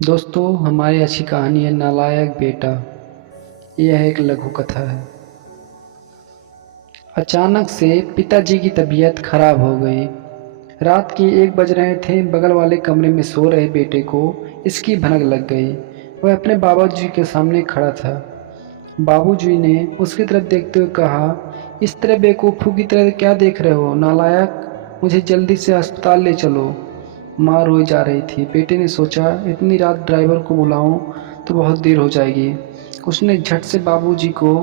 दोस्तों, हमारी अच्छी कहानी है नालायक बेटा। यह एक लघु कथा है। अचानक से पिताजी की तबीयत खराब हो गई। रात के 1 बज रहे थे। बगल वाले कमरे में सो रहे बेटे को इसकी भनक लग गई। वह अपने बाबूजी के सामने खड़ा था। बाबूजी ने उसकी तरफ देखते हुए कहा, इस तरह बेवकूफ़ों की तरह क्या देख रहे हो नालायक, मुझे जल्दी से अस्पताल ले चलो। माँ रोई जा रही थी। बेटे ने सोचा, इतनी रात ड्राइवर को बुलाऊं तो बहुत देर हो जाएगी। उसने झट से बाबूजी को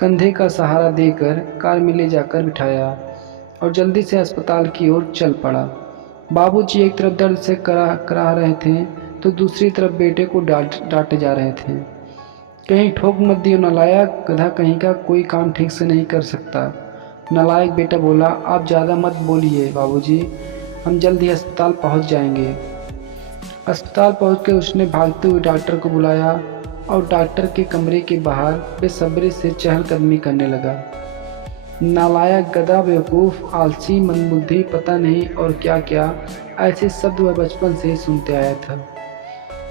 कंधे का सहारा देकर कार में ले जाकर बिठाया और जल्दी से अस्पताल की ओर चल पड़ा। बाबूजी एक तरफ दर्द से कराह रहे थे तो दूसरी तरफ बेटे को डांटे जा रहे थे। कहीं ठोक मत दियो नालायक, गधा कहीं का, कोई काम ठीक से नहीं कर सकता। नालायक बेटा बोला, आप ज़्यादा मत बोलिए बाबूजी, हम जल्द ही अस्पताल पहुंच जाएंगे। अस्पताल पहुंचकर उसने भागते हुए डॉक्टर को बुलाया और डॉक्टर के कमरे के बाहर बेसब्री से चहलकदमी करने लगा। नालायक, गधा, बेवकूफ़, आलसी, मंदबुद्धि, पता नहीं और क्या क्या ऐसे शब्द वह बचपन से ही सुनते आया था।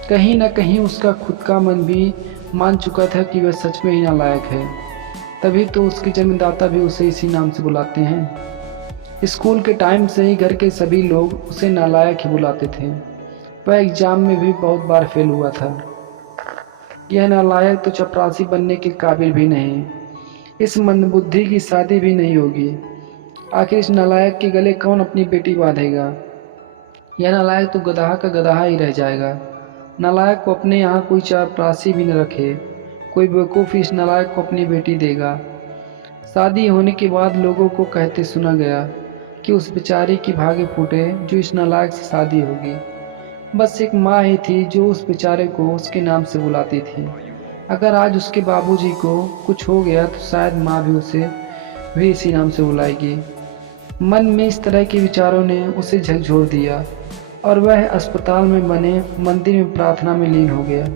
कहीं न कहीं उसका खुद का मन भी मान चुका था कि वह सच में ही नालायक है। तभी तो उसके जन्मदाता भी उसे इसी नाम से बुलाते हैं। स्कूल के टाइम से ही घर के सभी लोग उसे नालायक ही बुलाते थे। वह एग्जाम में भी बहुत बार फेल हुआ था। यह नालायक तो चपरासी बनने के काबिल भी नहीं। इस मंदबुद्धि की शादी भी नहीं होगी। आखिर इस नालायक के गले कौन अपनी बेटी बांधेगा। यह नालायक तो गधा का गधा ही रह जाएगा। नालायक को अपने यहाँ कोई चपरासी भी न रखे। कोई बेवकूफ़ इस नालायक को अपनी बेटी देगा। शादी होने के बाद लोगों को कहते सुना गया कि उस बेचारी की भागे फूटे जो इस नालायक से शादी होगी। बस एक माँ ही थी जो उस बेचारे को उसके नाम से बुलाती थी। अगर आज उसके बाबूजी को कुछ हो गया तो शायद माँ भी उसे भी इसी नाम से बुलाएगी। मन में इस तरह के विचारों ने उसे झकझोर दिया और वह अस्पताल में बने मंदिर में प्रार्थना में लीन हो गया।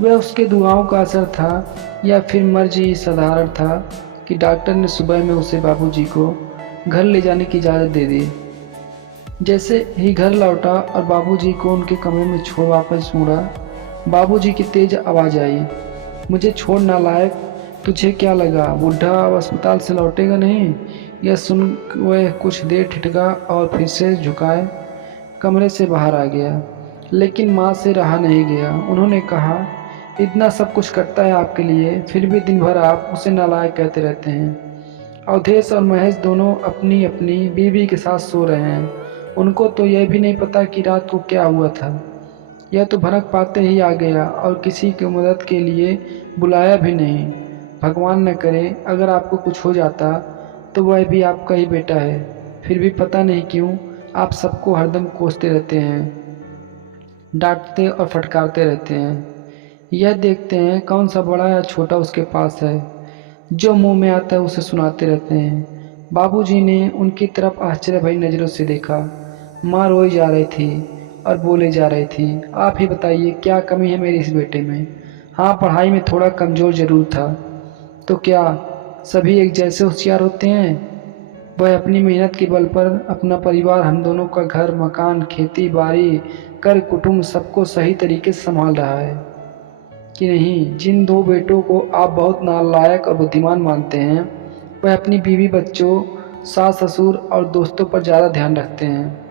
वह उसके दुआओं का असर था या फिर मर्जी साधारण था कि डॉक्टर ने सुबह में उसे बाबूजी को घर ले जाने की इजाज़त दे दी। जैसे ही घर लौटा और बाबूजी को उनके कमरे में छोड़ वापस मुड़ा, बाबूजी की तेज आवाज़ आई, मुझे छोड़ नालायक, तुझे क्या लगा बूढ़ा अब अस्पताल से लौटेगा नहीं। यह सुन वह कुछ देर ठिठका और फिर से झुकाए कमरे से बाहर आ गया। लेकिन माँ से रहा नहीं गया। उन्होंने कहा, इतना सब कुछ करता है आपके लिए, फिर भी दिन भर आप उसे नालायक कहते रहते हैं। अवधेश और महेश दोनों अपनी अपनी बीवी के साथ सो रहे हैं। उनको तो यह भी नहीं पता कि रात को क्या हुआ था। यह तो भनक पाते ही आ गया और किसी की मदद के लिए बुलाया भी नहीं। भगवान न करे अगर आपको कुछ हो जाता तो वह भी आपका ही बेटा है। फिर भी पता नहीं क्यों आप सबको हरदम कोसते रहते हैं, डांटते और फटकारते रहते हैं। यह देखते हैं कौन सा बड़ा या छोटा उसके पास है। जो मुंह में आता है उसे सुनाते रहते हैं। बाबूजी ने उनकी तरफ आश्चर्य भरी नज़रों से देखा। माँ रोई जा रही थी और बोले जा रही थी, आप ही बताइए क्या कमी है मेरे इस बेटे में। हाँ, पढ़ाई में थोड़ा कमज़ोर ज़रूर था। तो क्या सभी एक जैसे होशियार होते हैं। वह अपनी मेहनत के बल पर अपना परिवार, हम दोनों का घर मकान, खेती बाड़ी, कर कुटुंब सबको सही तरीके से संभाल रहा है कि नहीं। जिन 2 बेटों को आप बहुत नालायक और बुद्धिमान मानते हैं, वह अपनी बीवी, बच्चों, सास ससुर और दोस्तों पर ज़्यादा ध्यान रखते हैं।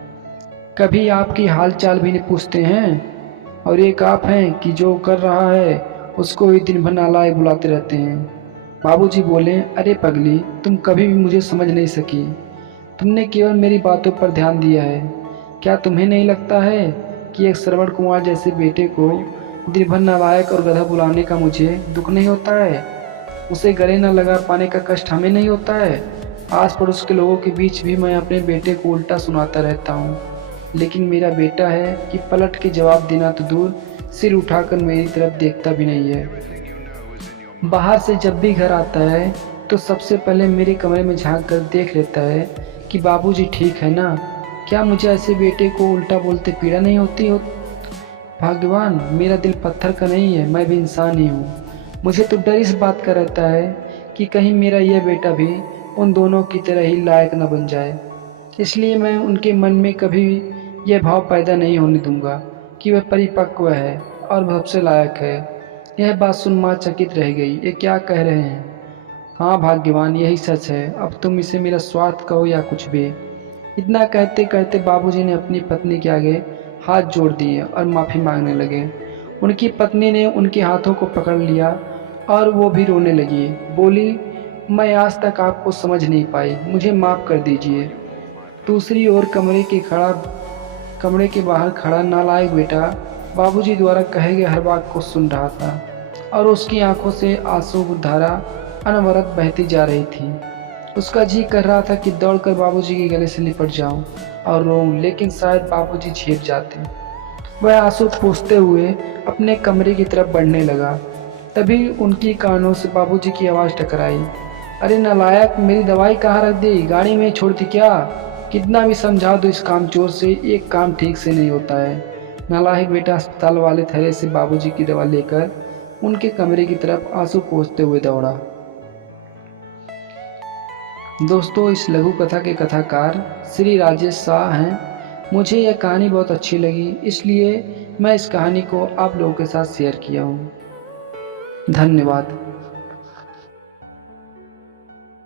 कभी आपकी हाल चाल भी नहीं पूछते हैं। और एक आप हैं कि जो कर रहा है उसको ही दिन भर नालायक बुलाते रहते हैं। बाबूजी बोले, अरे पगली, तुम कभी भी मुझे समझ नहीं सकी। तुमने केवल मेरी बातों पर ध्यान दिया है। क्या तुम्हें नहीं लगता है कि एक श्रवण कुमार जैसे बेटे को दिन भर नालायक और गधा बुलाने का मुझे दुख नहीं होता है। उसे गले न लगा पाने का कष्ट हमें नहीं होता है। आस पड़ोस के लोगों के बीच भी मैं अपने बेटे को उल्टा सुनाता रहता हूँ, लेकिन मेरा बेटा है कि पलट के जवाब देना तो दूर, सिर उठाकर मेरी तरफ देखता भी नहीं है। बाहर से जब भी घर आता है तो सबसे पहले मेरे कमरे में झांक कर देख लेता है कि बाबूजी ठीक है ना। क्या मुझे ऐसे बेटे को उल्टा बोलते पीड़ा नहीं होती हो। भगवान, मेरा दिल पत्थर का नहीं है, मैं भी इंसान ही हूँ। मुझे तो डर इस बात का रहता है कि कहीं मेरा यह बेटा भी उन दोनों की तरह ही लायक न बन जाए। इसलिए मैं उनके मन में कभी यह भाव पैदा नहीं होने दूंगा कि वह परिपक्व है और सबसे लायक है। यह बात सुन माँ चकित रह गई। ये क्या कह रहे हैं? हाँ भाग्यवान, यही सच है। अब तुम इसे मेरा स्वार्थ कहो या कुछ भी। इतना कहते कहते बाबूजी ने अपनी पत्नी के आगे हाथ जोड़ दिए और माफ़ी मांगने लगे। उनकी पत्नी ने उनके हाथों को पकड़ लिया और वो भी रोने लगी। बोली, मैं आज तक आपको समझ नहीं पाई, मुझे माफ़ कर दीजिए। दूसरी ओर कमरे के बाहर खड़ा नालायक बेटा बाबूजी द्वारा कहे गए हर बात को सुन रहा था और उसकी आंखों से आंसू धारा अनवरत बहती जा रही थी। उसका जी कर रहा था कि दौड़कर बाबूजी के गले से लिपट जाऊं और रोऊं, लेकिन शायद बाबूजी झेप जाते। वह आंसू पोंछते हुए अपने कमरे की तरफ बढ़ने लगा। तभी उनकी कानों से बाबूजी की आवाज़ टकराई। अरे नालायक, मेरी दवाई कहाँ रख दी? गाड़ी में ही छोड़ दी क्या? कितना भी समझा दो इस कामचोर से, एक काम ठीक से नहीं होता है। नालायक बेटा अस्पताल वाले थैले से बाबूजी की दवा लेकर उनके कमरे की तरफ आंसू पोंछते हुए दौड़ा। दोस्तों, इस लघु कथा के कथाकार श्री राजेश शाह हैं। मुझे यह कहानी बहुत अच्छी लगी, इसलिए मैं इस कहानी को आप लोगों के साथ शेयर किया हूँ। धन्यवाद।